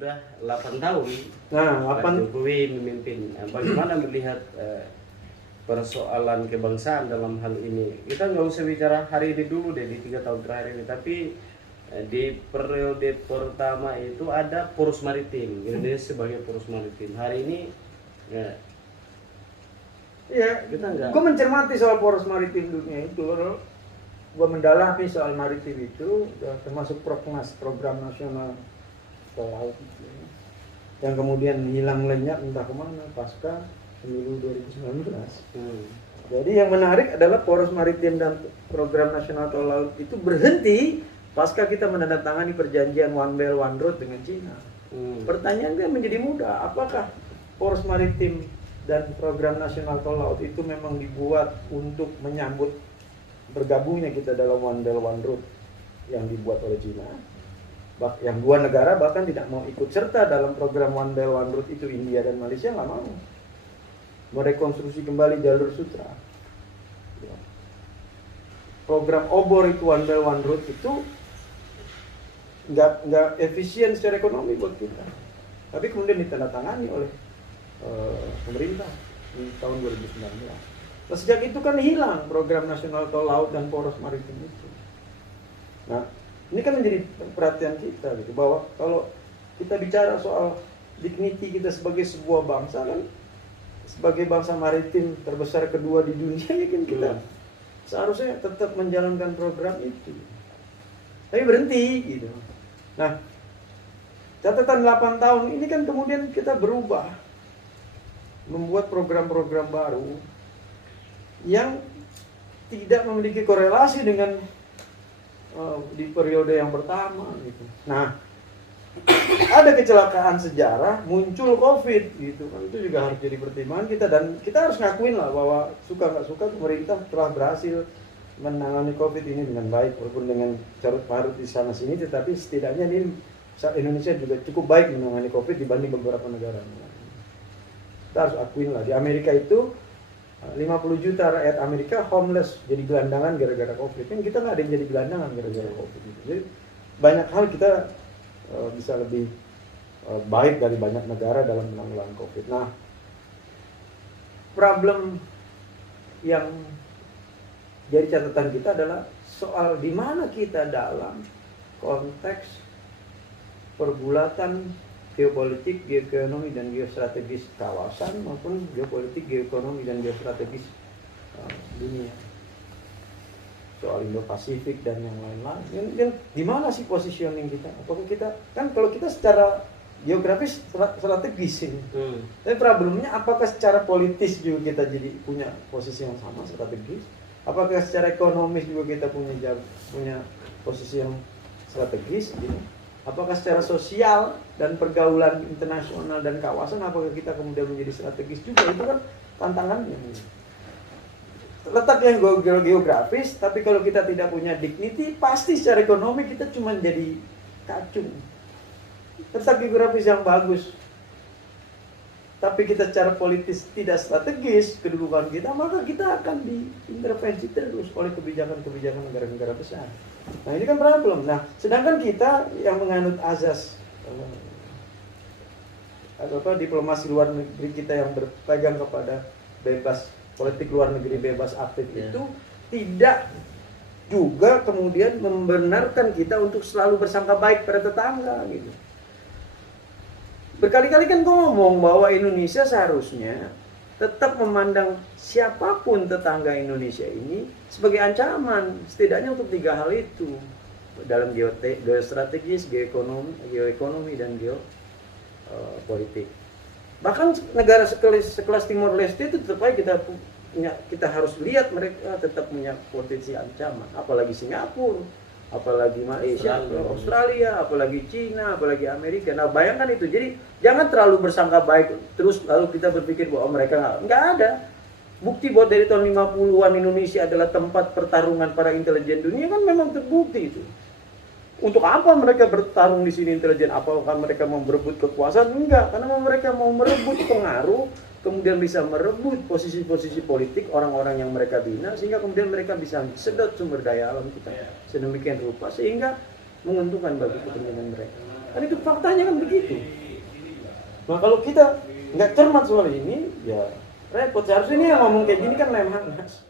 sudah 8 tahun Nah, Pak Jokowi memimpin. Bagaimana melihat persoalan kebangsaan dalam hal ini? Kita nggak usah bicara hari ini dulu deh, di 3 tahun terakhir ini, tapi di periode pertama itu ada poros maritim, Indonesia sebagai poros maritim. Hari ini kita nggak. Gue mencermati soal poros maritim dunia itu, gue mendalami soal maritim itu, termasuk Proknas, Program Nasional Tol Laut itu, yang kemudian hilang lenyap entah kemana pasca pemilu 2019. Jadi yang menarik adalah poros maritim dan Program Nasional Tol Laut itu berhenti pasca kita menandatangani perjanjian One Belt One Road dengan Cina. Pertanyaannya menjadi mudah, apakah poros maritim dan Program Nasional Tol Laut itu memang dibuat untuk menyambut bergabungnya kita dalam One Belt One Road yang dibuat oleh Cina? Yang dua negara bahkan tidak mau ikut serta dalam program One Belt One Road itu, India dan Malaysia nggak mau merekonstruksi kembali jalur sutra. Program obor itu One Belt One Road itu nggak efisien secara ekonomi buat kita, tapi kemudian ditandatangani oleh pemerintah di tahun 2019. Nah, sejak itu kan hilang program nasional tol laut dan poros maritim itu. Nah, ini kan menjadi perhatian kita gitu, bahwa kalau kita bicara soal dignity kita sebagai sebuah bangsa, kan sebagai bangsa maritim terbesar kedua di dunia, ya kan kita seharusnya tetap menjalankan program itu. Tapi berhenti gitu. Nah, catatan 8 tahun ini kan kemudian kita berubah, membuat program-program baru yang tidak memiliki korelasi dengan di periode yang pertama gitu. Nah, ada kecelakaan sejarah, muncul COVID gitu kan, itu juga harus jadi pertimbangan kita, dan kita harus ngakuin lah bahwa suka nggak suka pemerintah telah berhasil menangani COVID ini dengan baik, walaupun dengan carut marut di sana sini, tetapi setidaknya ini Indonesia juga cukup baik menangani COVID dibanding beberapa negara. Kita harus akuin lah, di Amerika itu 50 juta rakyat Amerika homeless, jadi gelandangan gara-gara COVID. Kan kita nggak ada yang jadi gelandangan gara-gara COVID itu. Jadi banyak hal kita bisa lebih baik dari banyak negara dalam menanggulangi COVID. Nah, problem yang jadi catatan kita adalah soal di mana kita dalam konteks pergulatan geopolitik, geoekonomi, dan geostrategis kawasan maupun geopolitik, geoekonomi, dan geostrategis dunia. Soal Indo-Pasifik dan yang lain-lain. Yang di mana sih positioning kita? Apakah kita, kan kalau kita secara geografis strategis ini. Tapi problemnya apakah secara politis juga kita jadi punya posisi yang sama strategis? Apakah secara ekonomis juga kita punya posisi yang strategis gitu? Apakah secara sosial dan pergaulan internasional dan kawasan, apakah kita kemudian menjadi strategis juga? Itu kan tantangannya. Letaknya geografis, tapi kalau kita tidak punya dignity, pasti secara ekonomi kita cuma jadi kacung. Letak geografis yang bagus, tapi kita secara politis tidak strategis kedudukan kita, maka kita akan diintervensi terus oleh kebijakan-kebijakan negara-negara besar. Nah, ini kan problem. Nah, sedangkan kita yang menganut azas diplomasi luar negeri kita yang berpegang kepada bebas, politik luar negeri bebas aktif itu tidak juga kemudian membenarkan kita untuk selalu bersangka baik pada tetangga gitu. Berkali-kali kan gue ngomong bahwa Indonesia seharusnya tetap memandang siapapun tetangga Indonesia ini sebagai ancaman, setidaknya untuk 3 hal itu, dalam geostrategis, geoekonomi, dan geopolitik. Bahkan negara sekelas Timor Leste itu tetap aja kita harus lihat mereka tetap punya potensi ancaman, apalagi Singapura, apalagi Malaysia, Australia, apalagi Cina, apalagi Amerika. Nah, bayangkan itu. Jadi jangan terlalu bersangka baik terus lalu kita berpikir bahwa mereka nggak ada. Bukti bahwa dari tahun 50-an Indonesia adalah tempat pertarungan para intelijen dunia kan memang terbukti itu. Untuk apa mereka bertarung di sini intelijen? Apakah mereka mau merebut kekuasaan? Enggak, karena mereka mau merebut pengaruh, kemudian bisa merebut posisi-posisi politik orang-orang yang mereka bina, sehingga kemudian mereka bisa sedot sumber daya alam kita sedemikian rupa sehingga menguntungkan bagi kepentingan mereka. Kan itu faktanya kan begitu. Nah kalau kita nggak cermat soal ini, ya repot. Seharusnya ini yang ngomong kayak gini kan Lemhanas.